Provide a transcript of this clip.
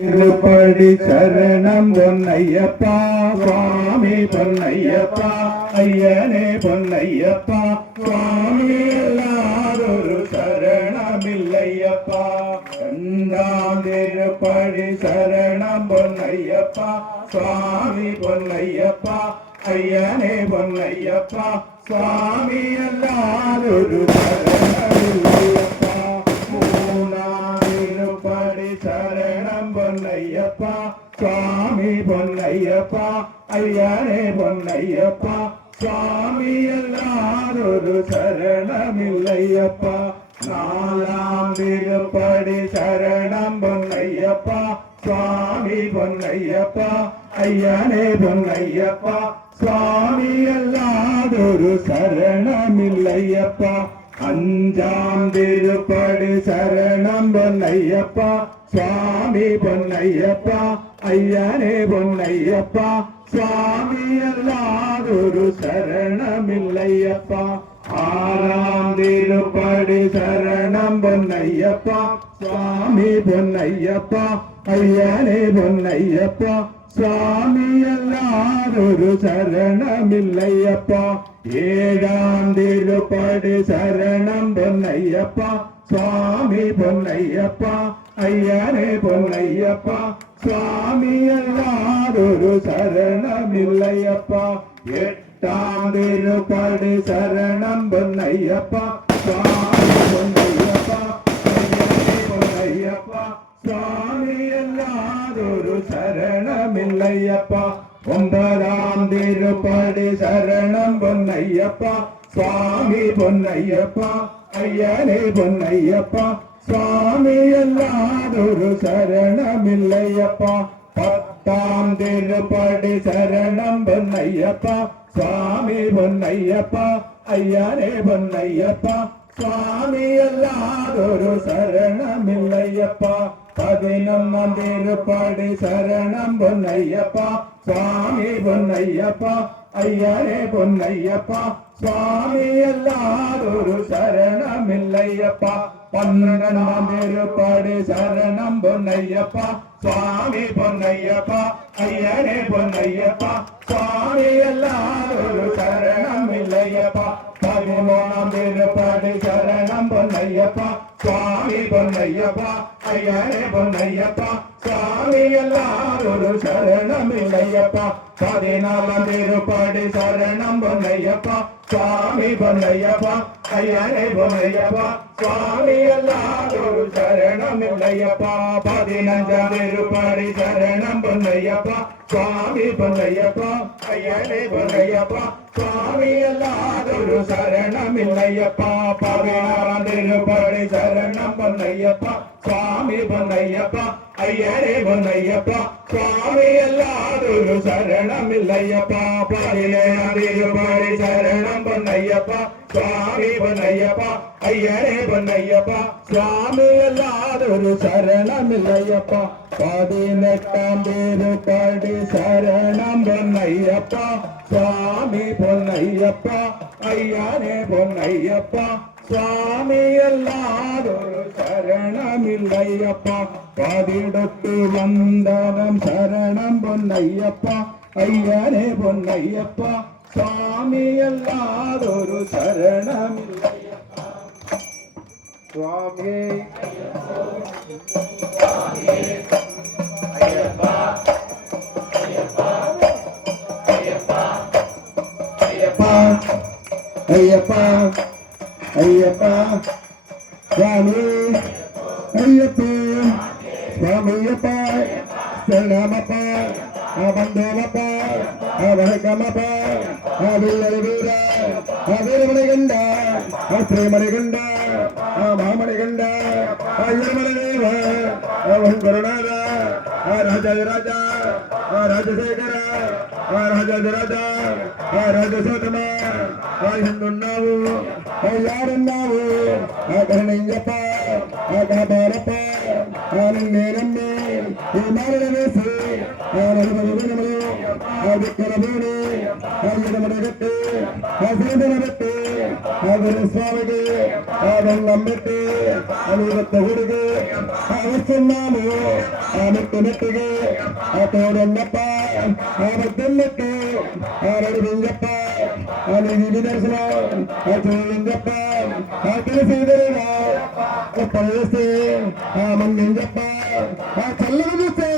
திருப்படி சரணம் பொன்னையப்பா சுவாமி பொன்னையப்பா ஐயனே பொன்னையப்பா சுவாமி எல்லாரொரு சரணமில்லையப்பா கண்டாம் திருப்படி சரணம் பொன்னையப்பா சுவாமி பொன்னையப்பா ஐயனே பொன்னையப்பா சுவாமி எல்லாரொரு சரணமில்லையப்பா சரணம் பொன்னையப்பா சுவாமி பொன்னையப்பா ஐயனே பொன்னையப்பா சுவாமி எல்லாரொரு சரணமில்லையப்பா நாலாம் திருப்படி சரணம் பொன்னையப்பா சுவாமி பொன்னையப்பா ஐயனே பொன்னையப்பா சுவாமி எல்லாரொரு சரணமில்லையப்பா அஞ்சாம் திருப்படி சரணம் பொன்னையப்பா சுவாமி பொன்னையப்பா ஐயனே பொன்னையப்பா சுவாமி எல்லாரொரு சரணமில்லையப்பா ஆறாம் திருப்படி சரணம் பொன்னையப்பா சுவாமி பொன்னையப்பா ஐயனே பொன்னையப்பா சுவாமி எல்லாரொரு சரணமில்லையப்பா ஏழாம் திருப்படி சரணம் பொன்னையப்பா சுவாமி பொன்னையப்பா ஐயனே பொன்னையப்பா சுவாமி எல்லாரொரு சரணமில்லையப்பா எட்டாம் திருப்படி சரணம் பொன்னையப்பா சுவாமி பொன்னையப்பா ஐயனே பொன்னையப்பா சுவாமி எல்லாரொரு சரணமில்லையப்பா ஒன்பதாம் திருப்படி சரணம் பொன்னையப்பா சுவாமி பொன்னையப்பா ஐயனே பொன்னையப்பா சுவாமி எல்லாரொரு சரணமில்லையப்பா பத்தாம் திருப்படி சரணம் பொன்னையப்பா சுவாமி பொன்னையப்பா ஐயனே பொன்னையப்பா சுவாமி எல்லாரொரு சரணமில்லையப்பா பதினொன்னாம் திருப்படி சரணம் பொன்னையப்பா சுவாமி பொன்னையப்பா ஐயனே பொன்னையப்பா சுவாமி எல்லாரொரு சரணமில்லையப்பா பன்னெண்டாம் திருப்படி சரணம் பொன்னையப்பா சுவாமி பொன்னையப்பா ஐயனே பொன்னையப்பா சுவாமி எல்லாரொரு சரணமில்லையப்பா பதிமூணாம் திருப்படி சரணம் பொன்னையப்பா சுவாமி பொன்னையப்பா ஐயனே பொன்னையப்பா சுவாமி எல்லாரொரு சரணமில்லையப்பா பதினாலாம் திருப்படி சரணம் பொன்னையப்பா சுவாமி பொன்னையப்பா ஐயனே பொன்னையப்பா சுவாமி எல்லாரொரு சரணமில்லையப்பா பதினஞ்சாம் திருப்படி சரணம் பொன்னையப்பா சுவாமி பொன்னையப்பா ஐயனே பொன்னையப்பா சுவாமி எல்லாரொரு சரணமில்லையப்பா பதினாறாம் திருப்படி சரணம் பொன்னையப்பா சுவாமி பொன்னையப்பா ஐயனே பொன்னையப்பா சுவாமி எல்லாரொரு சரணமில்லையப்பா பதினேழாம் திருப்படி சரணம் பொன்னையப்பா சுவாமி பொன்னையப்பா ஐயனே பொன்னையப்பா சுவாமி எல்லாரொரு சரணமில்லையப்பா பதினெட்டாம் திருப்படி சரணம் பொன்னையப்பா சுவாமி பொன்னையப்பா ஐயனே பொன்னையப்பா சுவாமி எல்லாரொரு சரணமில்லையப்பா பதிடத்து வந்தனம் சரணம் பொன்னையப்பா ஐயனே பொன்னையப்பா சுவாமி எல்லாரொரு சரணமில்லையப்பா சுவாமி ஐயப்பா ஐயப்பா ஐயப்பா ஐயப்பா ஐயப்பா ஐயப்பா சுவாமி ஐயப்பா சுவாமியப்பா சரணமப்பா அவந்தோமப்பா அவகமப்பா அவில்லல் வீர அவிரமணி கண்ட அஸ்ரீமணி கண்ட மாமணி கண்ட ஐயமணி தேவ அவன் கருணாத ராஜ రాజశేఖర రాజరాజ రాజసోతమ హిందున్నావు యారున్నావు కరణయ్యప్ప కాపాడప్ప నిన్నే నమ్మి ఈ మారణ వేసి దిక్కరబోని ఆయుధమని గట్టి ఆశీర్వదన బట్టి గురుస్వామికి ఆ దండం పెట్టి అని గుడికి వస్తున్నాము ఆ మెట్టినట్టుగా ఆ తోడన్నప్ప ఆ మద్దన్నట్టు ఆ నడుపింజప్ప ఆ నిధి దర్శనం ఆ చూడంజప్ప ఆ తెలిసేదరుగా పనిచేస్తే ఆ మంది చెప్ప ఆ చల్లని చూస్తే